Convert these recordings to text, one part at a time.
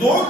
2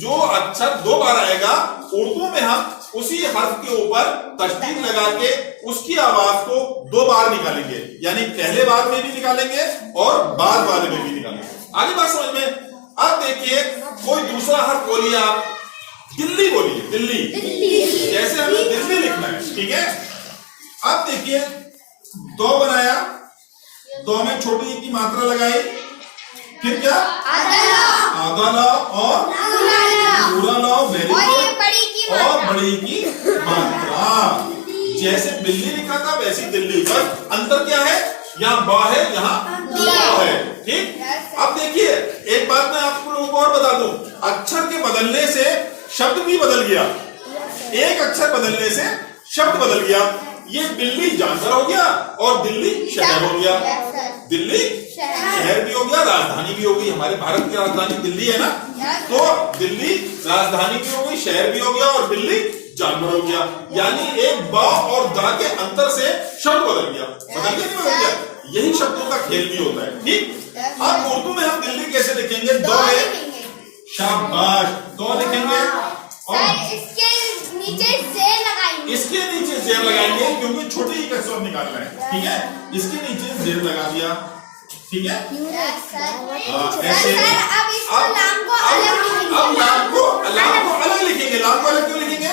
जो अक्षर 2 बार आएगा उर्दू में हम उसी हर्फ के ऊपर तशदीद लगा के उसकी आवाज को 2 बार निकालेंगे, यानी पहले बार में भी निकालेंगे और बाद वाले में भी निकालेंगे। आगे बात समझ में। अब देखिए कोई दूसरा हर्फ बोलिए आप, दिल्ली बोलिए, दिल्ली। जैसे हमें दिल्ली लिखना है, ठीक है। अब देखिए 2 बनाया, 2 में छोटी ई की मात्रा लगाई, फिर क्या आधा लाओ और पूरा लाओ, वेरी गुड, और बड़ी की मात्रा। जैसे बिल्ली लिखा था वैसी दिल्ली, बस अंतर क्या है, यहाँ बा है, यहाँ ला है, ठीक। अब देखिए एक बात मैं आपको लोगों को और बता दूं, अक्षर के बदलने से शब्द भी बदल गया, एक अक्षर बदलने से शब्द बदल गया। ये बिल्ली जानवर हो गया और दिल्ली शहर हो गया, दिल्ली शहर भी हो गया, राजधानी भी हो गई। हमारे भारत की राजधानी दिल्ली है ना, तो दिल्ली राजधानी भी हो गई, शहर भी हो गया और दिल्ली जानवर हो गया। यानी एक बा और दा के अंतर से शब्द बदल गया, बदल गया नहीं बदल गया। यही शब्दों का खेल भी होता है, ठीक। अब उर्दू में हम दिल्ली कैसे लिखेंगे, 2 है, शाबाश, 2 लिखेंगे और इसके नीचे जेर लगाएंगे, इसके नीचे जेर लगाएंगे क्योंकि छोटी ही का स्वर निकालना है, ठीक है। इसके नीचे जेर लगा दिया, ठीक है। ऐसे अब इसको लाम को अलग लिखेंगे, अब लाम को अलग लिखेंगे। लाम को अलग क्यों लिखेंगे,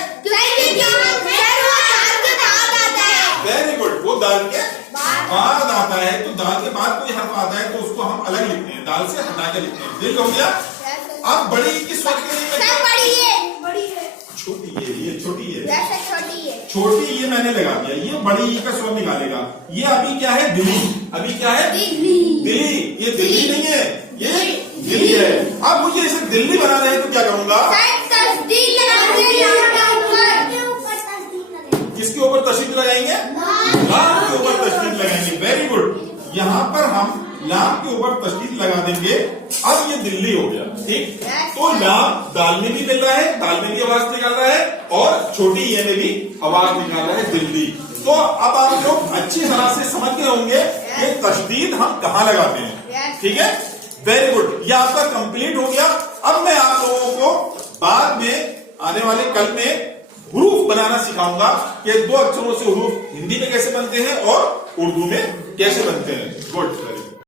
वेरी गुड, वो दाल के बाद आता है, तो दाल के बाद कोई हर्फ आता है तो उसको हम अलग लिखते हैं, दाल से हटा के लिखते हैं, ठीक हो गया। अब बड़ी की स्वर के लिए बड़ी है, छोटी है, ये छोटी है, छोटी है, छोटी ये मैंने लगा दिया, ये बड़ी का स्वर निकालेगा। ये अभी क्या है, दिल्ली, अभी क्या है, दिल्ली। ये दिल्ली नहीं है, ये दिल्ली है। अब मुझे इसे दिल्ली बनाना है तो क्या करूंगा, किसके ऊपर तशदीद लगाएंगे, लाम के ऊपर तशदीद लगाएंगे, वेरी गुड। यहाँ पर हम लाम के ऊपर तशदीद लगा देंगे, अब ये दिल्ली हो गया, ठीक। तो लाम दाल में भी मिल रहा है, दाल में भी आवाज निकाल रहा है और छोटी ये में भी आवाज निकाल रहा है, दिल्ली। तो अब आप लोग अच्छी तरह से समझ गए होंगे कि तशदीद हम कहाँ लगाते हैं, ठीक है, वेरी गुड। ये आपका कंप्लीट हो गया। अब मैं आप लोगों को बाद में आने वाले कल में हुरूफ बनाना सिखाऊंगा कि 2 अक्षरों से हुरूफ हिंदी में कैसे बनते हैं और उर्दू में कैसे बनते हैं। गुड।